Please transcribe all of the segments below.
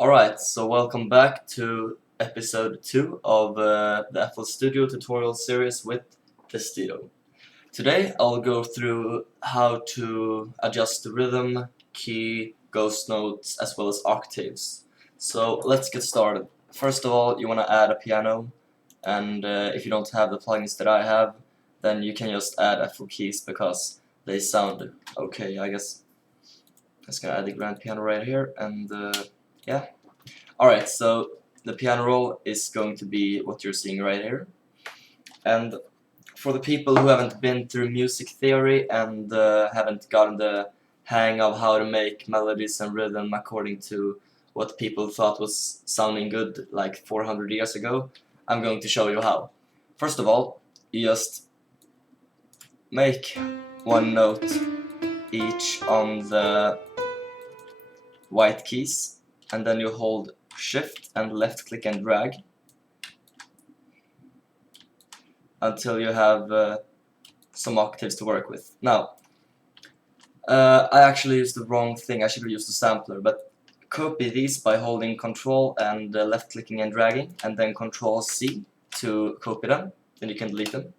Alright, so welcome back to episode 2 of the FL Studio tutorial series with Testito. Today I'll go through how to adjust the rhythm, key, ghost notes, as well as octaves. So let's get started. First of all, you want to add a piano, and if you don't have the plugins that I have, then you can just add FL keys because they sound okay, I guess. Just gonna add the grand piano right here, and yeah. Alright, so the piano roll is going to be what you're seeing right here. And for the people who haven't been through music theory and haven't gotten the hang of how to make melodies and rhythm according to what people thought was sounding good like 400 years ago, I'm going to show you how. First of all, you just make one note each on the white keys, and then you hold shift and left click and drag until you have some octaves to work with. Now, I actually used the wrong thing. I should have used a sampler, but copy these by holding Control and left clicking and dragging, and then Control C to copy them. Then you can delete them.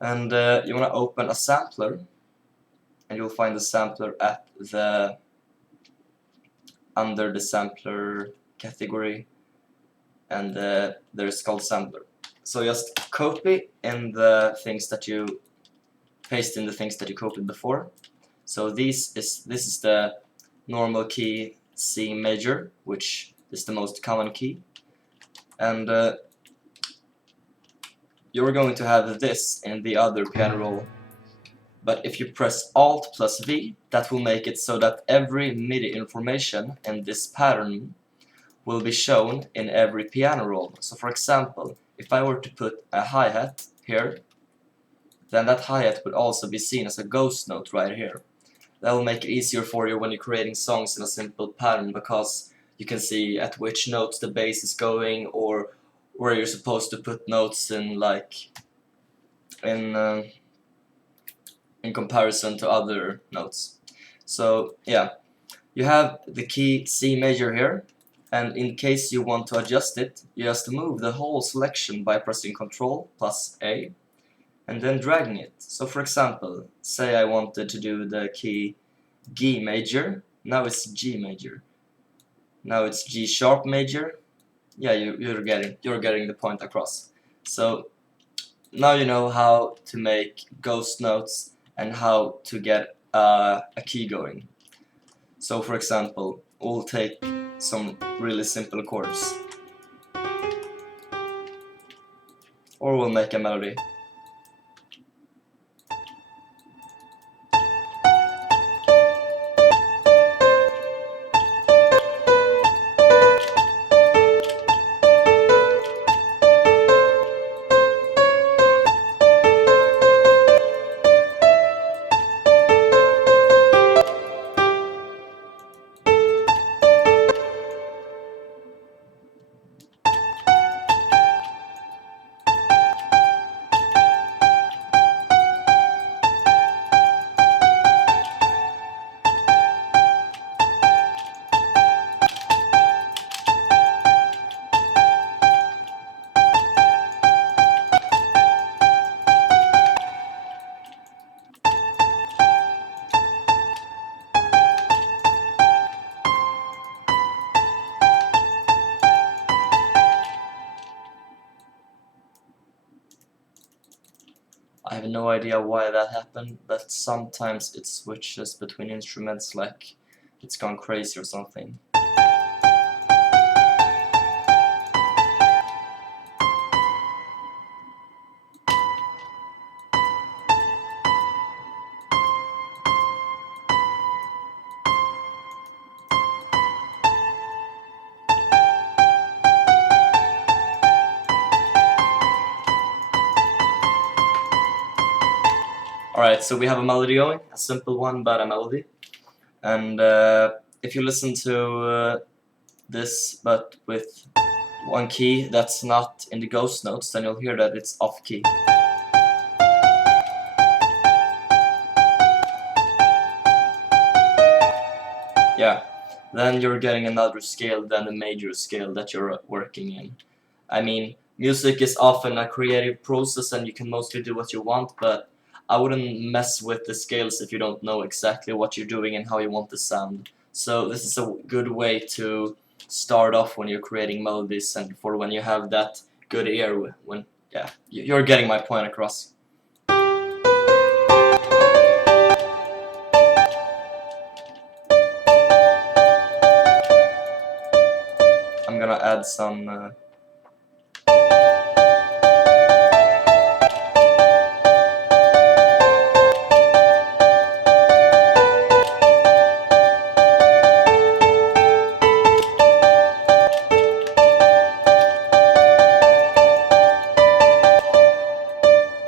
And you want to open a sampler, and you'll find the sampler at the under the sampler category, and there's called sampler. So just copy in the things that you paste in the things that you copied before. So this is the normal key C major, which is the most common key, and you're going to have this in the other piano roll. But if you press Alt plus V, that will make it so that every MIDI information in this pattern will be shown in every piano roll. So for example, if I were to put a hi-hat here, then that hi-hat would also be seen as a ghost note right here. That will make it easier for you when you're creating songs in a simple pattern, because you can see at which notes the bass is going, or where you're supposed to put notes in, like in comparison to other notes. So yeah, you have the key C major here, and in case you want to adjust it, you just move the whole selection by pressing Ctrl plus A and then dragging it. So for example, say I wanted to do the key G major, now it's G major. Now it's G sharp major. Yeah, you're getting the point across. So now you know how to make ghost notes and how to get a key going. So for example, we'll take some really simple chords, or we'll make a melody. I have no idea why that happened, but sometimes it switches between instruments like it's gone crazy or something. Alright, so we have a melody going, a simple one but a melody. And if you listen to this but with one key that's not in the ghost notes, then you'll hear that it's off key. Yeah, then you're getting another scale than the major scale that you're working in. I mean, music is often a creative process and you can mostly do what you want, but I wouldn't mess with the scales if you don't know exactly what you're doing and how you want the sound. So this is a good way to start off when you're creating melodies and for when you have that good ear when, yeah, you're getting my point across. I'm gonna add some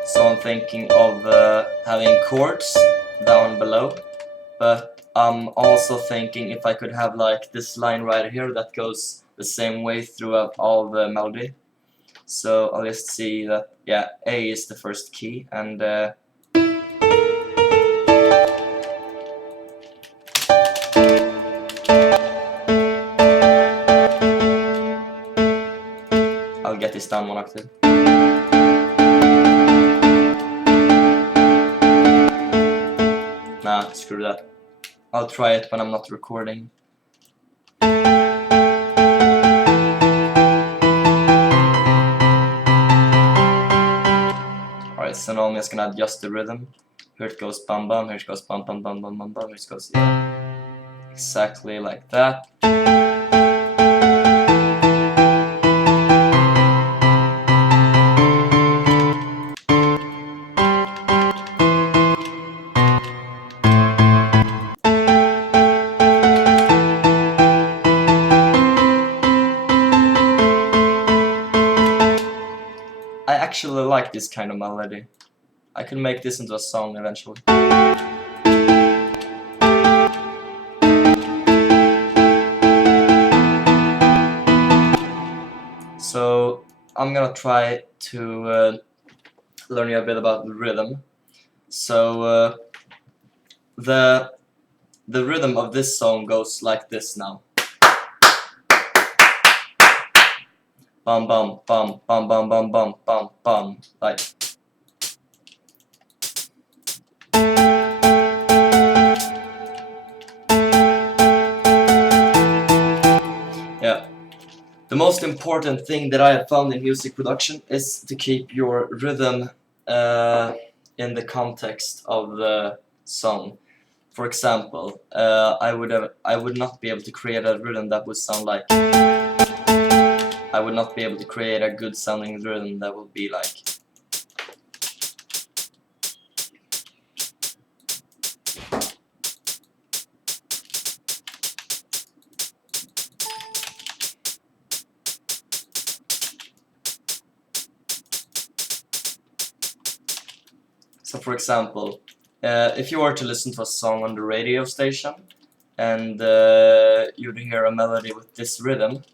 so I'm thinking of having chords down below, but I'm also thinking if I could have like this line right here that goes the same way throughout all the melody. So I'll just see that, yeah, A is the first key, and I'll get this down one octave. Nah, screw that. I'll try it when I'm not recording. Alright, so now I'm just gonna adjust the rhythm. Here it goes bum bum, here it goes bum bum bum bum bum bum, here it goes, yeah. Exactly like that. I actually like this kind of melody. I can make this into a song eventually. So I'm gonna try to learn you a bit about the rhythm. So the rhythm of this song goes like this now. Bum bum bum bum bum bum bum bum bum, like. Yeah. The most important thing that I have found in music production is to keep your rhythm in the context of the song. For example, I would not be able to create a rhythm that would sound like. I would not be able to create a good sounding rhythm that would be like. So for example, if you were to listen to a song on the radio station and you'd hear a melody with this rhythm,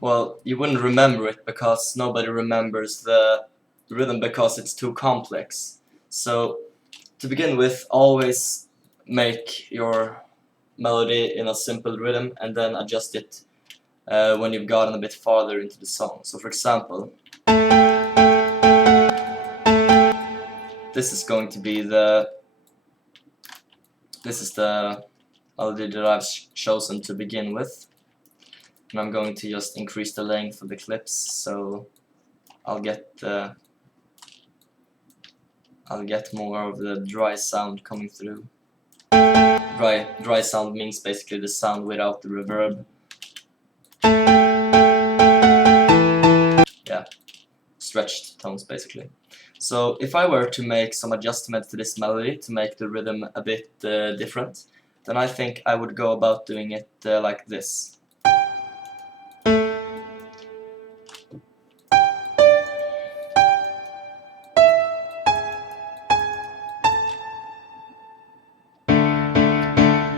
well, you wouldn't remember it because nobody remembers the rhythm because it's too complex. So to begin with, always make your melody in a simple rhythm and then adjust it when you've gotten a bit farther into the song. So for example, this is going to be the melody that I've chosen to begin with, and I'm going to just increase the length of the clips so I'll get more of the dry sound coming through. Dry sound means basically the sound without the reverb. Yeah, stretched tones basically. So if I were to make some adjustments to this melody to make the rhythm a bit different, then I think I would go about doing it like this.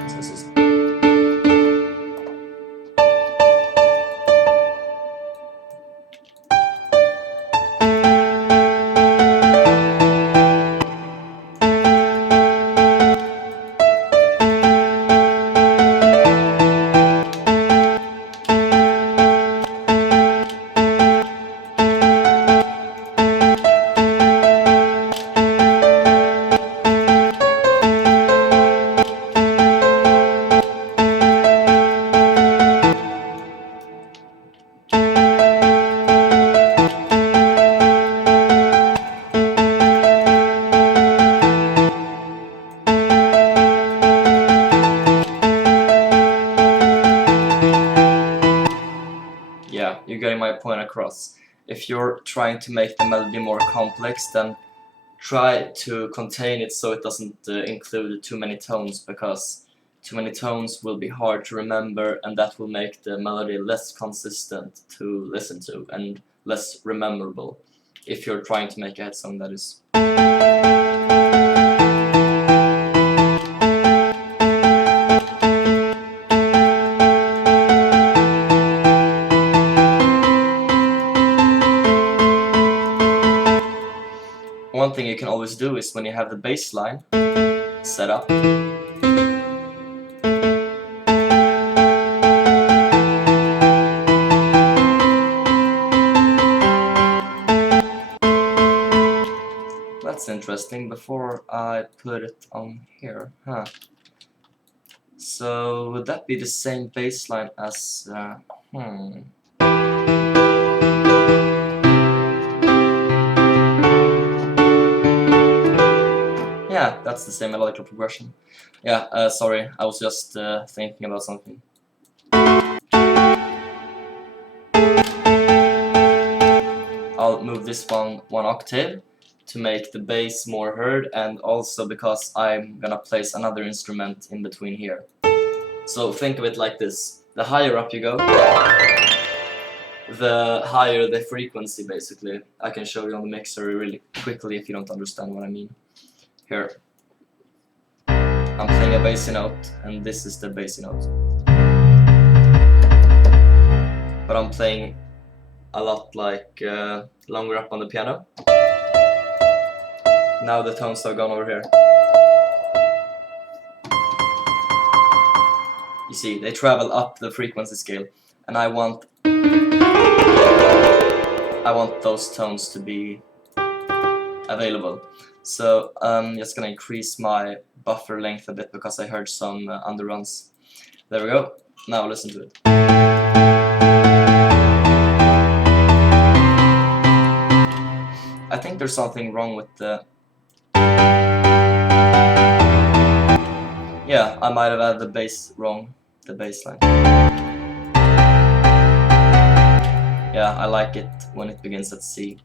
So this is. You're getting my point across. If you're trying to make the melody more complex, then try to contain it so it doesn't include too many tones, because too many tones will be hard to remember, and that will make the melody less consistent to listen to and less rememberable, if you're trying to make a hit song, that is. One thing you can always do is, when you have the bass line set up, that's interesting, before I put it on here, huh? So would that be the same bass line as, yeah, that's the same melodic progression. Yeah, sorry, I was just thinking about something. I'll move this one octave to make the bass more heard, and also because I'm gonna place another instrument in between here. So think of it like this: the higher up you go, the higher the frequency, basically. I can show you on the mixer really quickly if you don't understand what I mean. Here. I'm playing a bassy note, and this is the bassy note. But I'm playing a lot like longer up on the piano. Now the tones have gone over here. You see, they travel up the frequency scale, and I want those tones to be available. So I'm just gonna increase my buffer length a bit, because I heard some underruns. There we go. Now listen to it. I think there's something wrong with the... Yeah, I might have had the bass wrong, the bass line. Yeah, I like it when it begins at C.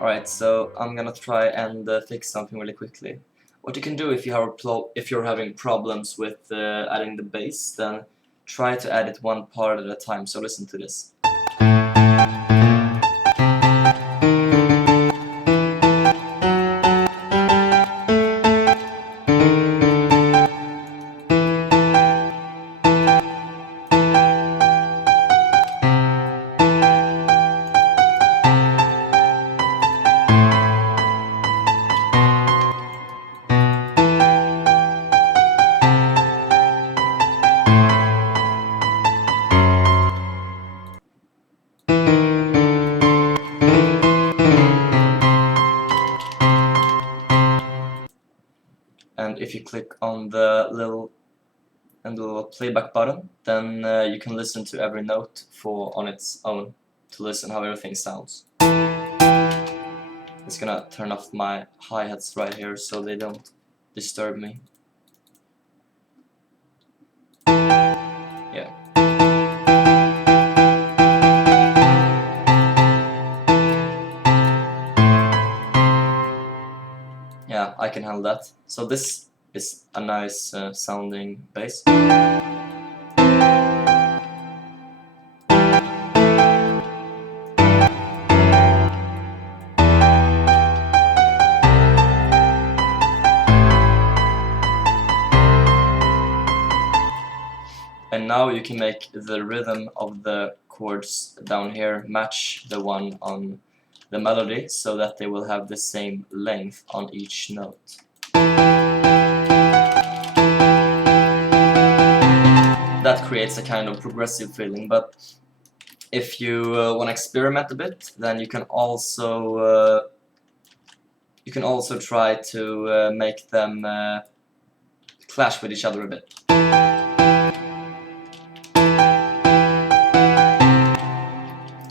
Alright, so I'm gonna try and fix something really quickly. What you can do if you're having problems with adding the bass, then try to add it one part at a time. So listen to this. And if you click on the little playback button, then you can listen to every note on its own, to listen how everything sounds. It's gonna turn off my hi-hats right here so they don't disturb me. Yeah. Yeah, I can handle that. So this is a nice sounding bass. And now you can make the rhythm of the chords down here match the one on the melody, so that they will have the same length on each note. That creates a kind of progressive feeling, but if you want to experiment a bit, then you can also try to make them clash with each other a bit.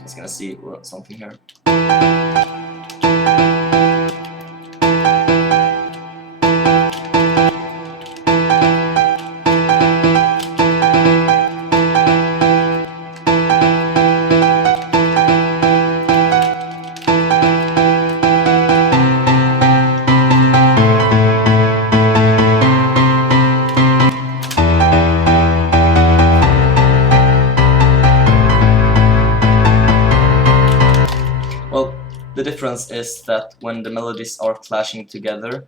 Just gonna see something here. Well, the difference is that when the melodies are clashing together,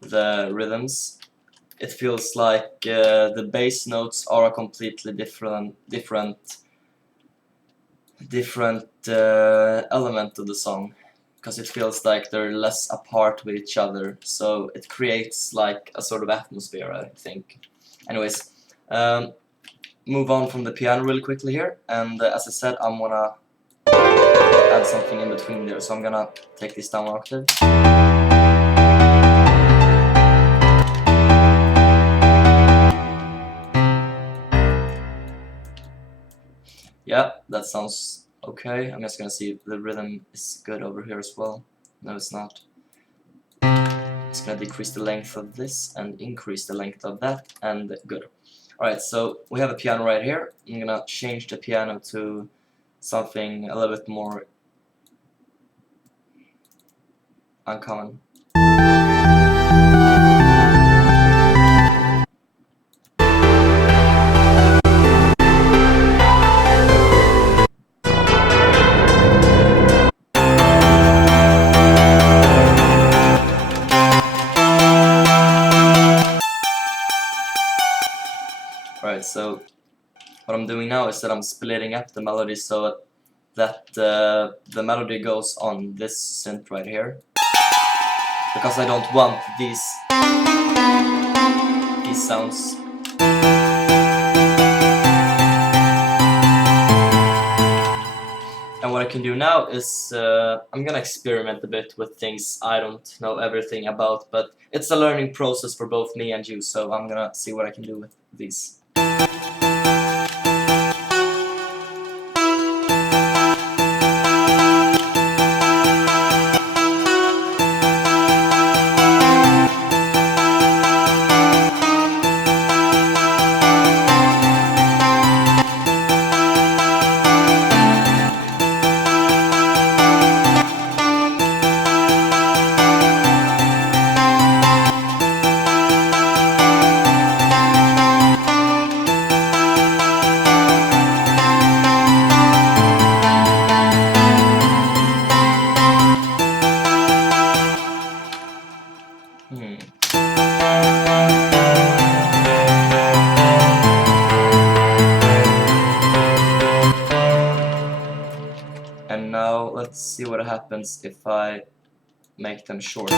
the rhythms, it feels like the bass notes are a completely different element of the song, because it feels like they're less apart with each other, so it creates like a sort of atmosphere, I think. Anyways, move on from the piano really quickly here, and as I said, I'm gonna add something in between there, so I'm gonna take this down one octave. Yeah, that sounds okay. I'm just gonna see if the rhythm is good over here as well. No, it's not. Just gonna decrease the length of this and increase the length of that, and good. Alright, so we have a piano right here. I'm gonna change the piano to something a little bit more uncommon. Alright, so what I'm doing now is that I'm splitting up the melody so that the melody goes on this synth right here, because I don't want these sounds. And what I can do now is I'm gonna experiment a bit with things I don't know everything about, but it's a learning process for both me and you, so I'm gonna see what I can do with these. And now let's see what happens if I make them short.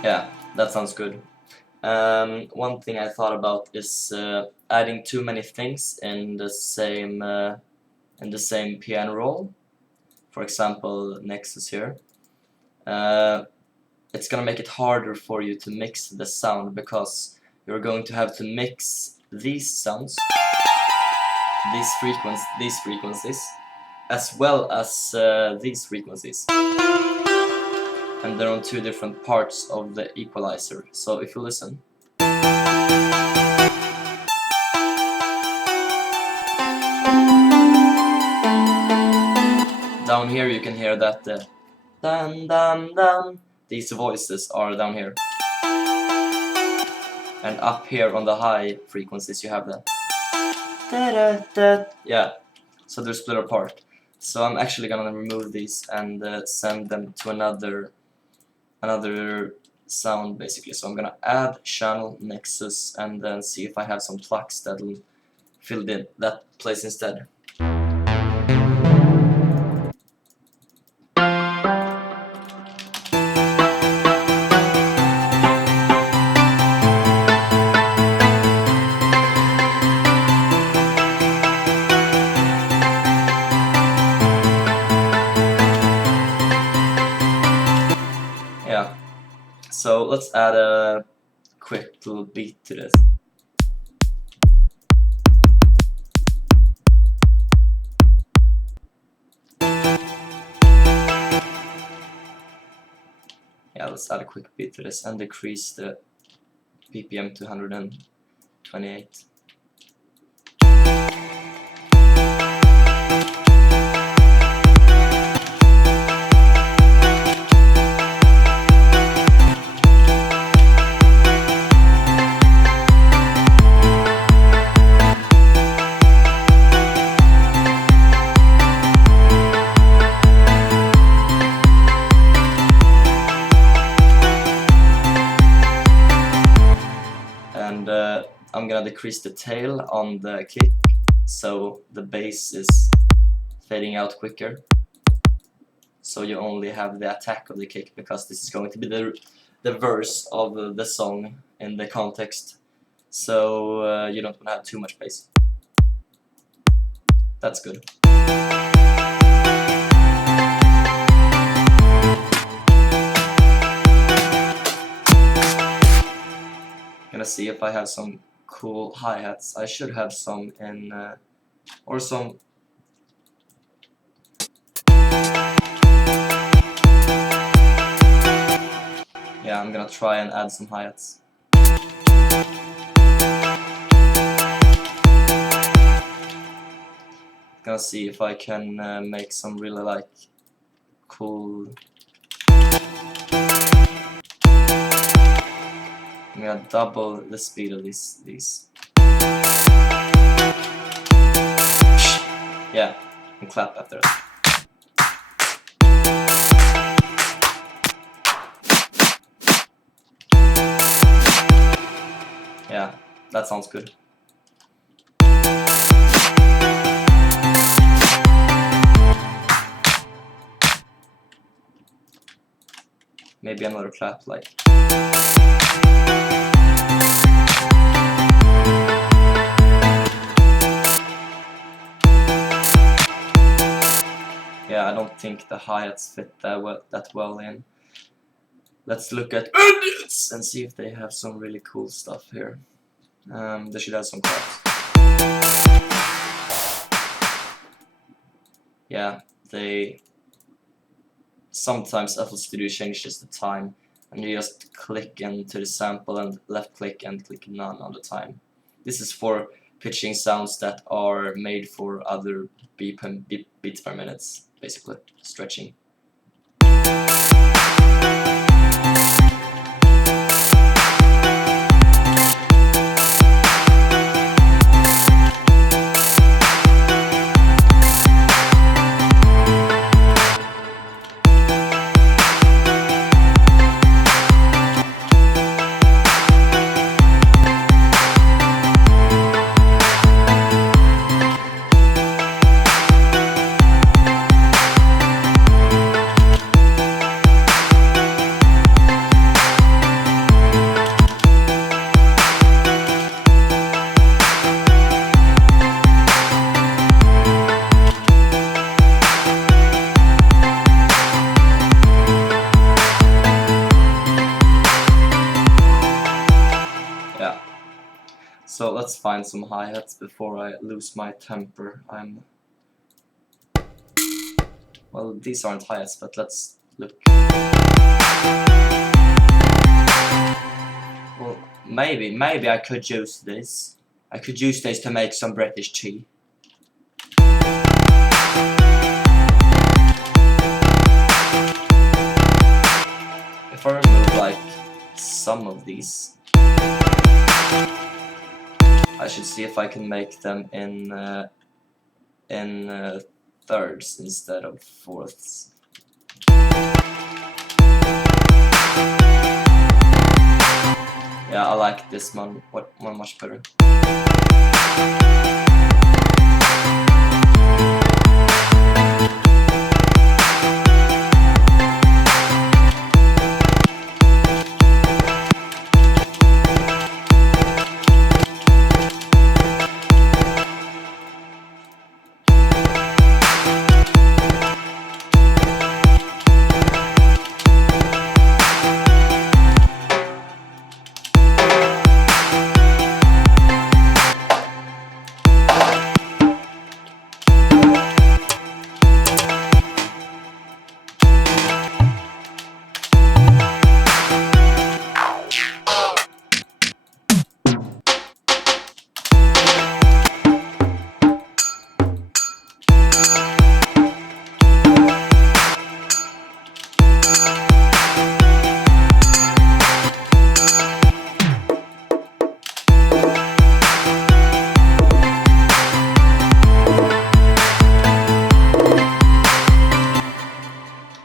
Yeah, that sounds good. One thing I thought about is adding too many things in the same piano roll. For example, Nexus here. It's gonna make it harder for you to mix the sound, because you're going to have to mix these sounds, these frequencies, as well as these frequencies. And they're on two different parts of the equalizer. So if you listen, Down here you can hear that dun dun dun. These voices are down here. And up here on the high frequencies you have that da da da. Yeah, so they're split apart. So I'm actually gonna remove these and send them to another sound basically. So I'm gonna add channel nexus and then see if I have some plugs that'll fill in that place instead. Yeah, so let's add a quick little beat to this. Yeah, let's add a quick beat to this and decrease the BPM to 128. And I'm gonna decrease the tail on the kick so the bass is fading out quicker, so you only have the attack of the kick, because this is going to be the verse of the song in the context, so you don't want to have too much bass. That's good. Gonna see if I have some cool hi-hats. I should have some in or some. Yeah, I'm gonna try and add some hi-hats. Gonna see if I can make some really like cool. I'm gonna double the speed of these. Yeah, and clap after it. Yeah, that sounds good. Maybe another clap like. Yeah, I don't think the hi-hats fit that well in. Let's look at edits and see if they have some really cool stuff here. They should have some claps. Yeah, sometimes FL Studio changes the time, and you just click into the sample and left click and click none all the time. This is for pitching sounds that are made for other beats per minute, basically stretching. So let's find some hi-hats before I lose my temper. Well, these aren't hi-hats, but let's look. Well, maybe I could use this. I could use this to make some British tea. some of these. I should see if I can make them in thirds instead of fourths. Yeah, I like this one much better.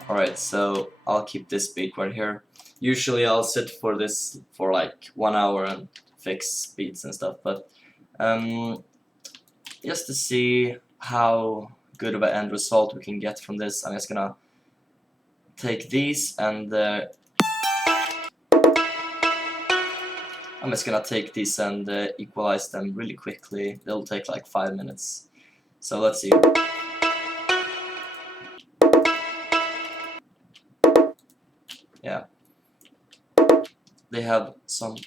Alright, so I'll keep this beat right here. Usually I'll sit for this for like 1 hour and fix beats and stuff, but just to see how good of an end result we can get from this, I'm just gonna take these and equalize them really quickly. They'll take like 5 minutes. So let's see. Yeah. They have some.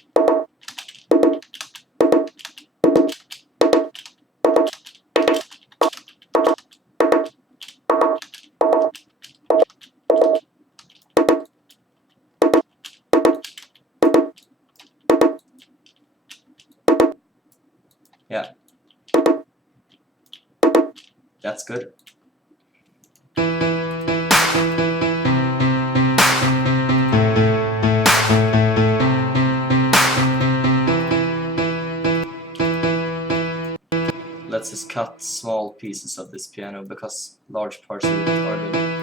Yeah. That's good. Let's just cut small pieces of this piano because large parts of it are good.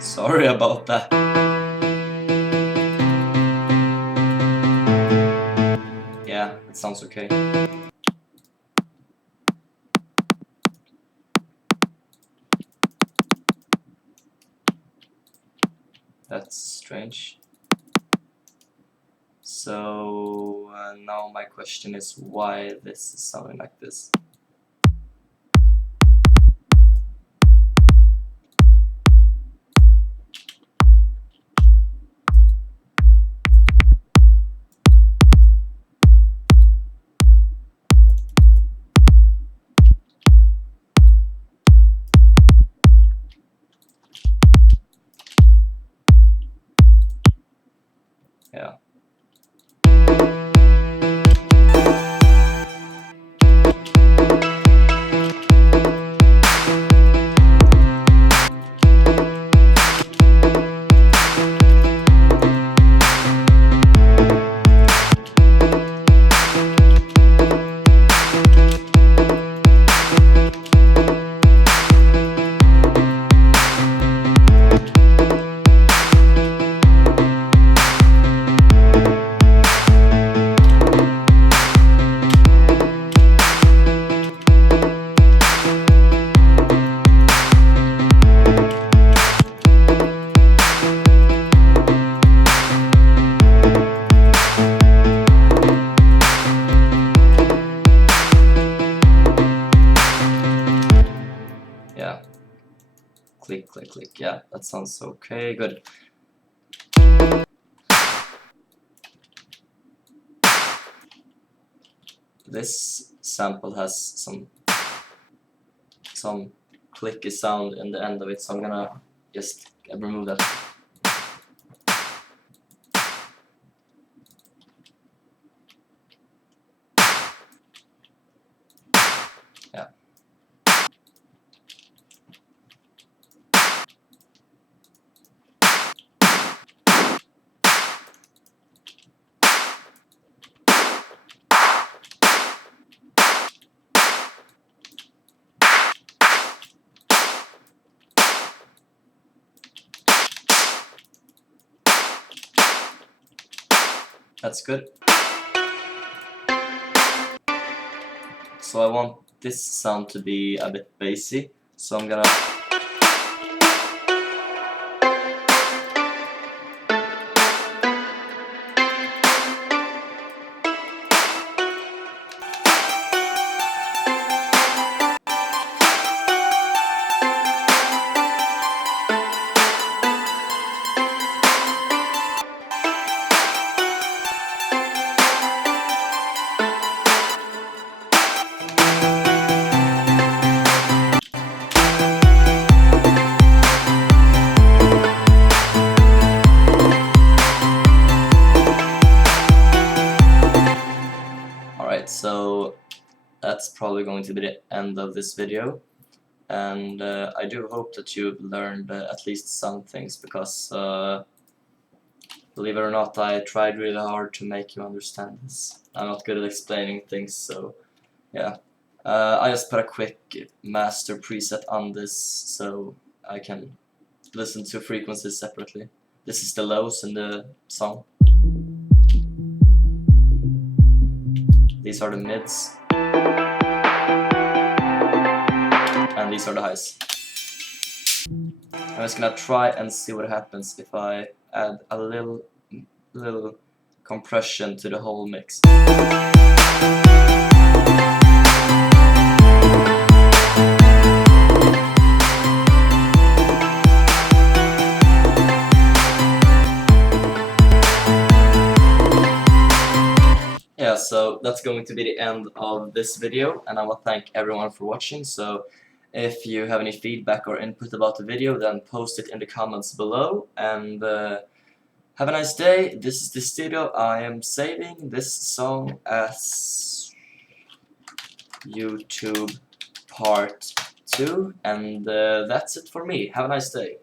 Sorry about that. Yeah, it sounds okay. That's strange. So now my question is why this is sounding like this. Yeah. Yeah. Click, click, click. Yeah, that sounds okay. Good. This sample has some clicky sound in the end of it, so I'm gonna just remove that. Yeah. That's good. So I want this sound to be a bit bassy, so I'm gonna... Alright, so that's probably going to be the end of this video. And I do hope that you've learned at least some things, because believe it or not, I tried really hard to make you understand this. I'm not good at explaining things, so yeah. I just put a quick master preset on this so I can listen to frequencies separately. This is the lows in the song. These are the mids. And these are the highs. I'm just gonna try and see what happens if I add a little compression to the whole mix. Yeah, so that's going to be the end of this video, and I want to thank everyone for watching. So if you have any feedback or input about the video, then post it in the comments below, and have a nice day. This is the studio. I am saving this song as YouTube Part 2, and that's it for me. Have a nice day.